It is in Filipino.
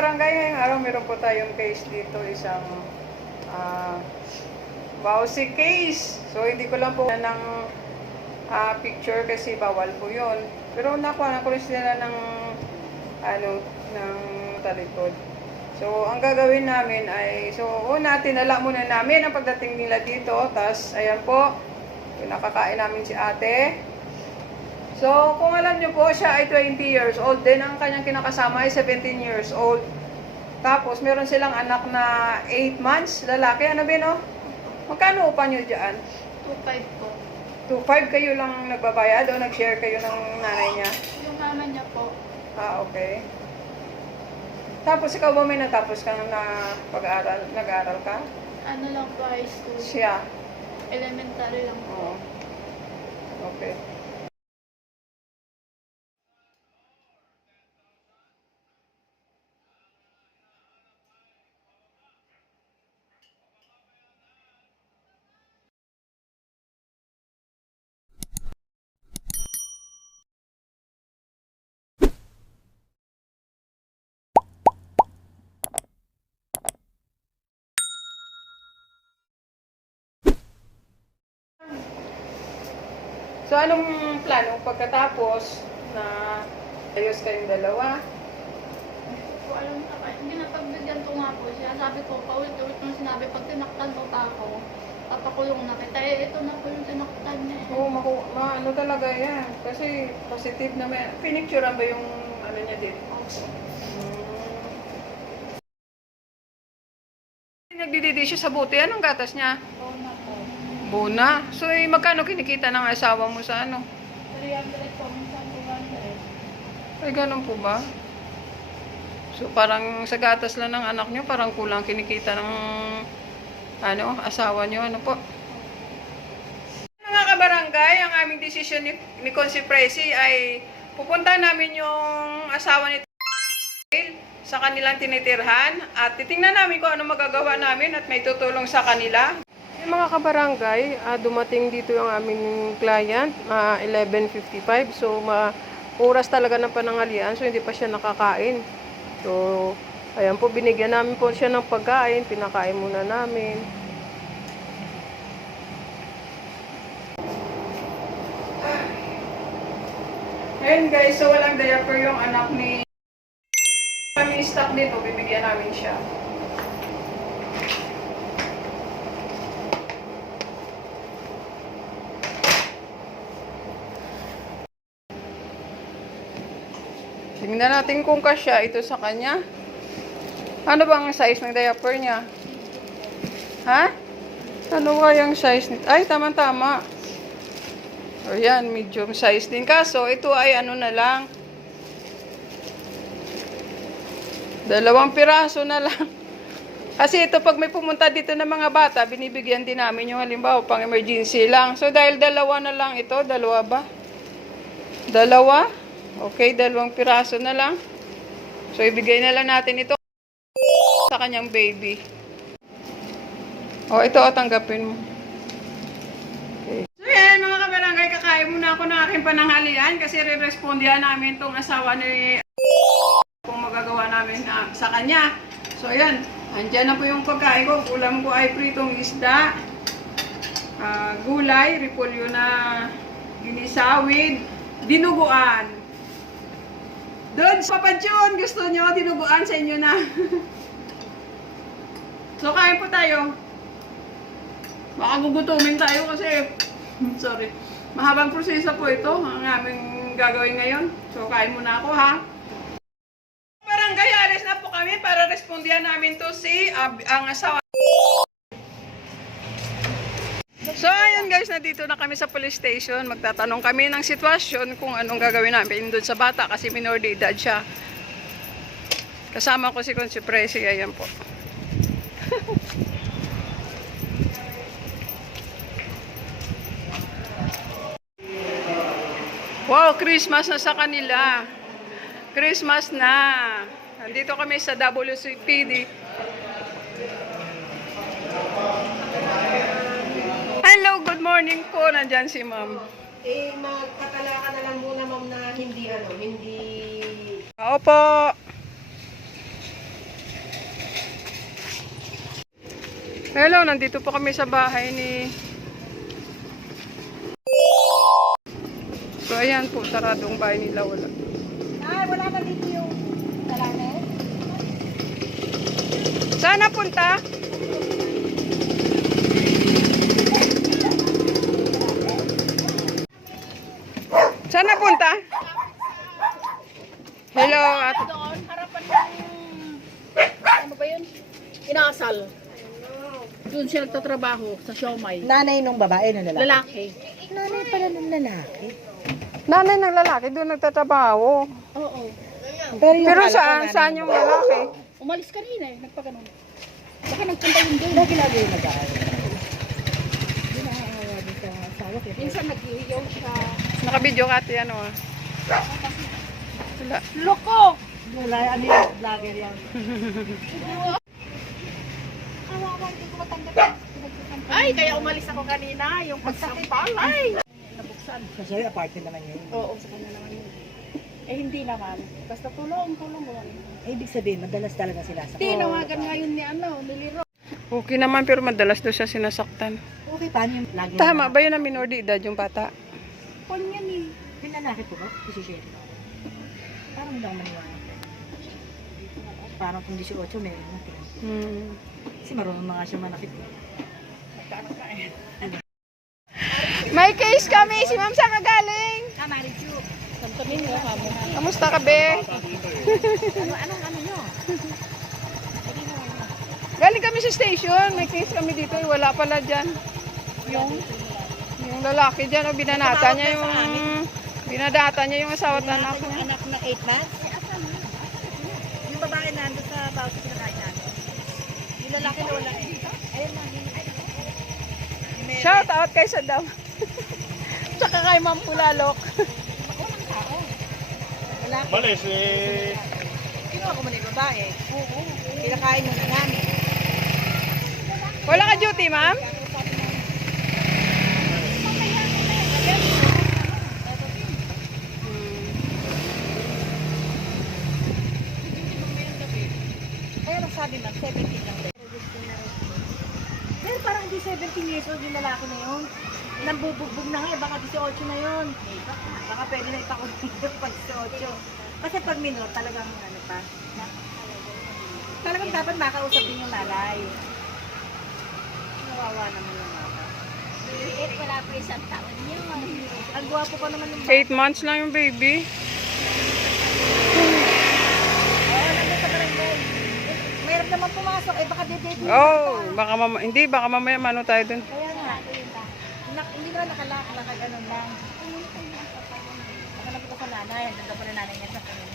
kabarangay, ngayong araw meron po tayong case dito, isang Bausi case. So hindi ko lang po ng picture kasi bawal po yon. Pero nakuha na ko rin sila ng ng talikod. So ang gagawin namin ay, tinala muna namin ang pagdating nila dito. Tapos ayan po, nakakain namin si ate. So, kung alam nyo po, siya ay 20 years old din. Ang kanyang kinakasama ay 17 years old. Tapos, meron silang anak na 8 months, lalaki. Ano ba, no? Magkano upa nyo dyan? 2.5 po. 2.5 kayo lang nagbabayad o nag-share kayo ng nanay niya? Yung mama niya po. Okay. Tapos, ikaw ba may natapos kang na pag-aaral? Nag-aaral ka? Ano lang po, high school. Siya? Elementary lang po. Oo. Okay. So, anong plano pagkatapos na ayos kayong dalawa? Hindi ko po alam na kahit hindi napagbigyan ko nga po siya. Sabi ko, paulit-ulit nung sinabi, pag tinaktan mo pa ako, papakulong na kita. Ito na po yung tinaktan niya. Oo, ano talaga yan. Kasi positive naman. Pinicturean ba yung ano niya dito? Nagdididi siya sa buti. Anong gatas niya? Oo na po. Buna. So, magkano kinikita ng asawa mo sa ano? 300 po, minsan 200. Ay, ganun po ba? So, parang sa gatas lang ng anak niyo, parang kulang kinikita ng asawa niyo. Ano po? Mga kabarangay, ang aming desisyon ni Consi Presi ay pupunta namin yung asawa ni sa kanilang tinitirhan at titingnan namin kung ano magagawa namin at may tutulong sa kanila. Yung mga kabarangay, dumating dito yung aming client, 11:55. So, oras talaga ng pananghalian. So, hindi pa siya nakakain. So, ayan po, binigyan namin po siya ng pagkain. Pinakain muna namin. Ayan guys, so walang diaper yung anak ni kami stock dito, bibigyan namin siya. Tingnan natin kung kasya ito sa kanya. Ano bang size ng diaper niya? Ha? Ano kayang size nito? Ay, tama-tama. O yan, medium size din. Kaso, ito ay ano na lang. 2 piraso na lang. Kasi ito, pag may pumunta dito ng mga bata, binibigyan din namin yung halimbawa, pang emergency lang. So, dahil 2 na lang ito, 2 ba? 2? Okay, 2 piraso na lang. So, ibigay na lang natin ito sa kanyang baby. O, ito, tanggapin mo. Okay. So, yan, mga kabarangay, kakain muna ako ng aking pananghalian kasi re-respondihan namin itong asawa ni kung magagawa namin sa kanya. So, ayan. Andyan na po yung pagkain ko. Ulam ko ay pritong isda, gulay, repolyo na ginisawid, dinuguan. Doon sa Papadyon, gusto nyo, dinuguan sa inyo na. So, kain po tayo. Baka gugutumin tayo kasi, sorry, mahabang proseso po ito, ang aming gagawin ngayon. So, kain muna ako, ha? Barangay, alis na po kami para respondihan namin to ang asawa. So, ayun guys, nandito na kami sa police station. Magtatanong kami ng sitwasyon kung anong gagawin namin doon sa bata kasi minor de edad siya. Kasama ko si Consi Presi, ayan po. Wow, Christmas na sa kanila. Christmas na. Nandito kami sa WCPD. Hello, good morning po. Nandyan si ma'am. Magpatala ka na lang muna, ma'am, na hindi. Opo. Hello, nandito po kami sa bahay ni... So, ayan po, saradong bahay nila. Wala. Ay, wala na dito yung talane. Saan napunta? Saan napunta? Hello, at... Doon, harapan ng... Ano ba yun? Inasal. Doon siya nagtatrabaho sa siomay. Nanay nung babae na lalaki. Lalaki. Nanay pala ng lalaki. Nanay ng lalaki doon nagtatrabaho. Oo. Pero, yung Pero kala ko saan? nanay Saan nung yung lalaki? Umalis kanina eh, nagpaganon. Baka nagpunta yun doon. Lagi lagi yung nag-aaral. Hindi nakakawa din sa asawa ko. Minsan nag-iiyaw siya. Nakabidyo ka ate, ano ah. Wala. Loko! Wala, ano yung vlogger yan. Ay, kaya umalis ako kanina. Yung pagsampal. Ay! Nabuksan. Kasi apartment naman yun. Oo, sa kanya naman yun. Eh, hindi naman. Basta tulong mo. Eh, ibig sabihin, madalas talaga sila sa Tinawagan nga yun ni Liro. Okay naman pero madalas daw siya sinasaktan. Okay, paano yung lagi? Tama ba yun na minor de edad yung bata? Pon yan eh. Yung lalaki po ba? Kasi siya. Parang hindi ako maniwala. Parang kung 18, meron na. Kasi marunong na nga siya manakit. May case kami. Si ma'am saan ka galing? Marichu. Santo Niño, kamo. Kamusta ka be? Anong nyo? Galing kami sa station. May case kami dito. Wala pala dyan. Yung lalaki dyan. O binanata niya yung... Binadata niya yung asawa at anak Yung niya. anak na 8 months? Yung babae nando sa bawas sa kinakain natin. Yung lalaki na wala eh. Ayun na. Shout out kay Saddam. Tsaka kay Ma'am Pulalok. Lalaki. Malis eh. Kinuha ko man yung babae. Kinakain mo na namin. Wala ka duty, ma'am? Kaya sabi man, 17 lang din. Pero parang hindi 17 years old yung lalaki na yun. Nambubugbog na nga eh, baka 18 na yun. Baka pwede na ipakulong yung pag 18. Kasi pag minor, talagang ano pa. Talagang dapat makausap din yung nanay. Nawawa naman yung mama. Wala pa isang taon yun. Ang gwapo pa naman yung 8 months lang yung baby. Oo, nandun sa barangay. Mayroon naman pumasok, eh baka date Oh, baka hindi, baka mamaya mano tayo dun. Kaya nga. Hindi na nakalak, nakaganon lang. Nakalapit ko sa nanay, hanggang pa na nanay niya sa kanila.